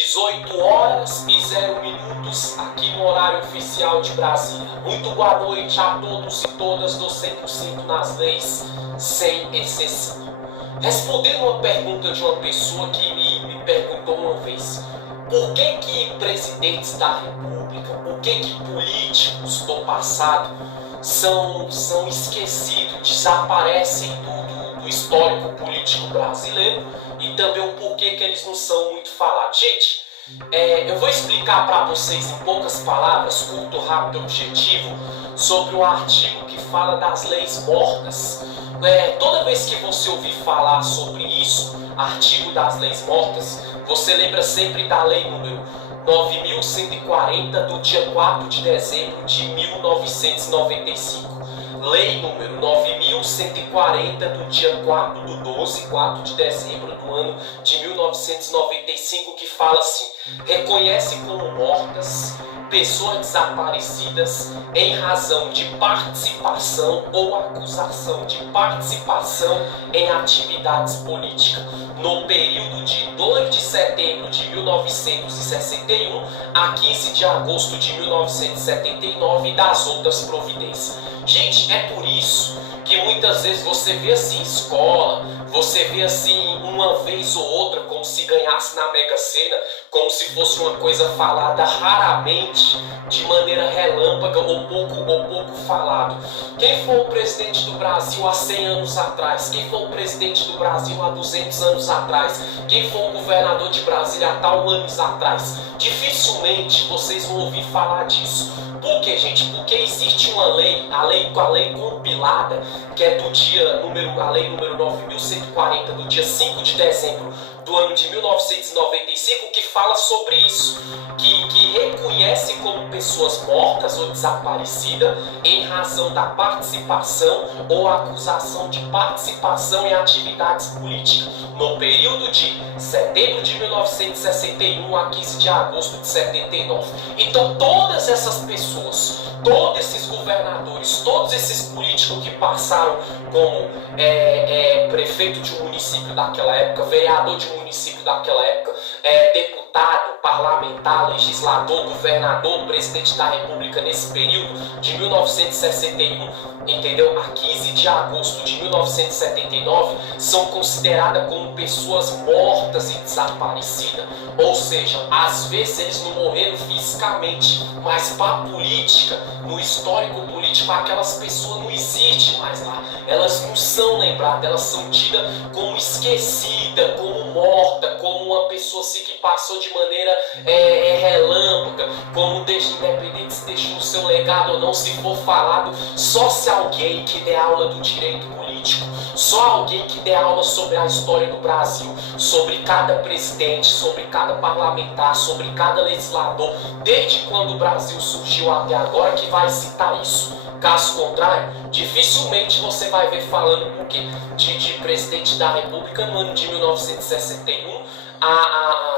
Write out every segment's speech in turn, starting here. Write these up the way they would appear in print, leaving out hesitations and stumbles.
18 horas e 0 minutos aqui no horário oficial de Brasília. Muito boa noite a todos e todas do 100% nas leis, sem exceção. Respondendo uma pergunta de uma pessoa que me perguntou uma vez: por que presidentes da República, por que políticos do passado são esquecidos, desaparecem do histórico político brasileiro, e também o porquê que eles não são muito falados? Gente, eu vou explicar para vocês em poucas palavras, curto, rápido, objetivo, sobre um artigo que fala das leis mortas. Toda vez que você ouvir falar sobre isso, artigo das leis mortas, você lembra sempre da lei número 9.140 do dia 4 de dezembro de 1995. Lei número 9.140 do dia 4 de dezembro do ano de 1995, que fala assim: reconhece como mortas pessoas desaparecidas em razão de participação ou acusação de participação em atividades políticas no período de 2 de setembro de 1961 a 15 de agosto de 1979 e das outras providências. Gente, é por isso que muitas vezes você vê assim em escola, você vê assim uma vez ou outra, como se ganhasse na Mega Sena, como se fosse uma coisa falada raramente, de maneira relâmpaga ou pouco falado. Quem foi o presidente do Brasil há 100 anos atrás? Quem foi o presidente do Brasil há 200 anos atrás? Quem foi o governador de Brasília há tal anos atrás? Dificilmente vocês vão ouvir falar disso. Por quê, gente? Porque existe uma lei, a lei compilada, que é a lei número 9.140, do dia 5 de dezembro do ano de 1995, que fala sobre isso, que reconhece como pessoas mortas ou desaparecidas em razão da participação ou acusação de participação em atividades políticas no período de setembro de 1961 a 15 de agosto de 79. Então todas essas pessoas, todos esses governadores, todos esses políticos que passaram como prefeito de um município daquela época, vereador de um município daquela época, deputado, parlamentar, legislador, governador, presidente da República nesse período de 1961, entendeu? A 15 de agosto de 1979, são consideradas como pessoas mortas e desaparecidas. Ou seja, às vezes eles não morreram fisicamente, mas para a política, no histórico político, aquelas pessoas não existem mais lá. Elas não são lembradas, elas são tidas como esquecidas, como morta, como uma pessoa assim que passou de maneira relâmpaga, como independente se deixou o seu legado ou não, se for falado, só se alguém que der aula do direito político, só alguém que der aula sobre a história do Brasil, sobre cada presidente, sobre cada parlamentar, sobre cada legislador, desde quando o Brasil surgiu até agora, que vai citar isso. Caso contrário, dificilmente você vai ver falando porque de presidente da República no ano de 1961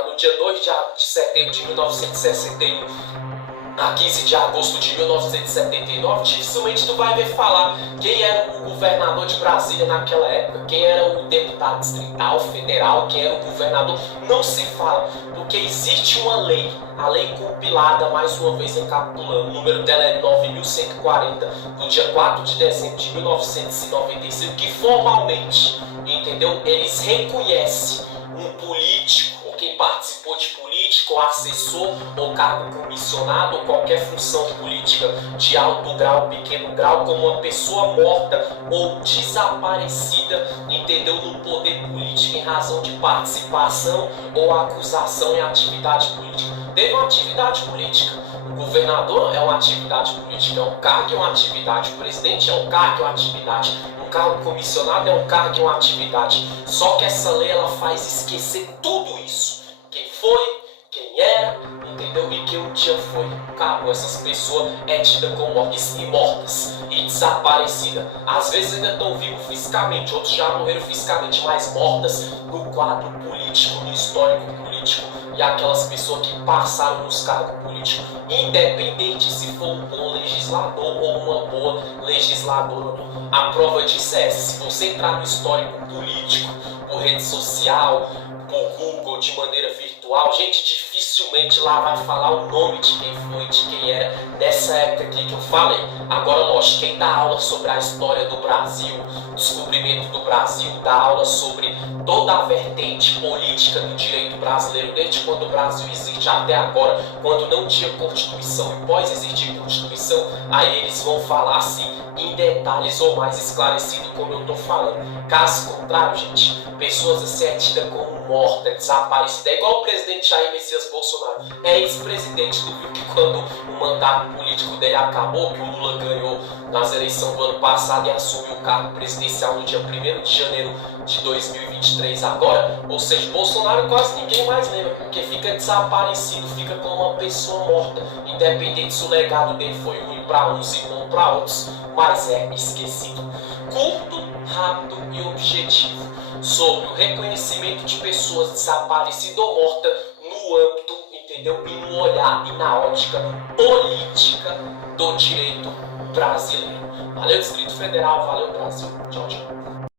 no dia 2 de setembro de 1961 a 15 de agosto de 1979, dificilmente tu vai ver falar quem era o governador de Brasília naquela época, quem era o deputado distrital, federal, quem era o governador. Não se fala, porque existe uma lei, a lei compilada, mais uma vez recapitulando, o número dela é 9.140, do dia 4 de dezembro de 1995, que formalmente, entendeu, eles reconhecem um político, ou quem participou de político, assessor, ou cargo comissionado, ou qualquer função política de alto grau, pequeno grau, como uma pessoa morta ou desaparecida, entendeu, no poder político em razão de participação ou acusação em atividade política. Teve uma atividade política. O governador é uma atividade política, é um cargo, é uma atividade. O presidente é um cargo, é uma atividade. Um cargo comissionado é um cargo, é uma atividade. Só que essa lei ela faz esquecer tudo isso. Quem foi, quem era, entendeu? E que um dia foi. Acabou. Essas pessoas tidas como mortas e desaparecidas. Às vezes ainda estão vivos fisicamente, outros já morreram fisicamente, mas mortas no quadro político, no histórico político. E aquelas pessoas que passaram nos cargos políticos, independente se for um bom legislador ou uma boa legisladora. A prova disso é essa: se você entrar no histórico político, por rede social, por Google, de maneira virtual, atual, gente, dificilmente lá vai falar o nome de quem foi, de quem era, nessa época aqui que eu falei. Agora, lógico, quem dá aula sobre a história do Brasil, descobrimento do Brasil, dá aula sobre toda a vertente política do direito brasileiro, desde quando o Brasil existe até agora, quando não tinha Constituição e pós existir Constituição, aí eles vão falar assim em detalhes ou mais esclarecido como eu estou falando. Caso contrário, gente, pessoas assim é tida como morta, desaparecida, é igual o presidente Jair Messias Bolsonaro, é ex-presidente do Rio, que quando o mandato político dele acabou, que o Lula ganhou nas eleições do ano passado e assumiu o cargo presidencial no dia 1º de janeiro de 2023 agora, ou seja, Bolsonaro quase ninguém mais lembra, porque fica desaparecido, fica como uma pessoa morta, independente se o legado dele foi ruim para uns e não para outros, mas é esquecido. Curto, rápido e objetivo sobre o reconhecimento de pessoas desaparecidas ou mortas no âmbito, entendeu? E no olhar e na ótica política do direito brasileiro. Valeu, Distrito Federal, valeu, Brasil. Tchau, tchau.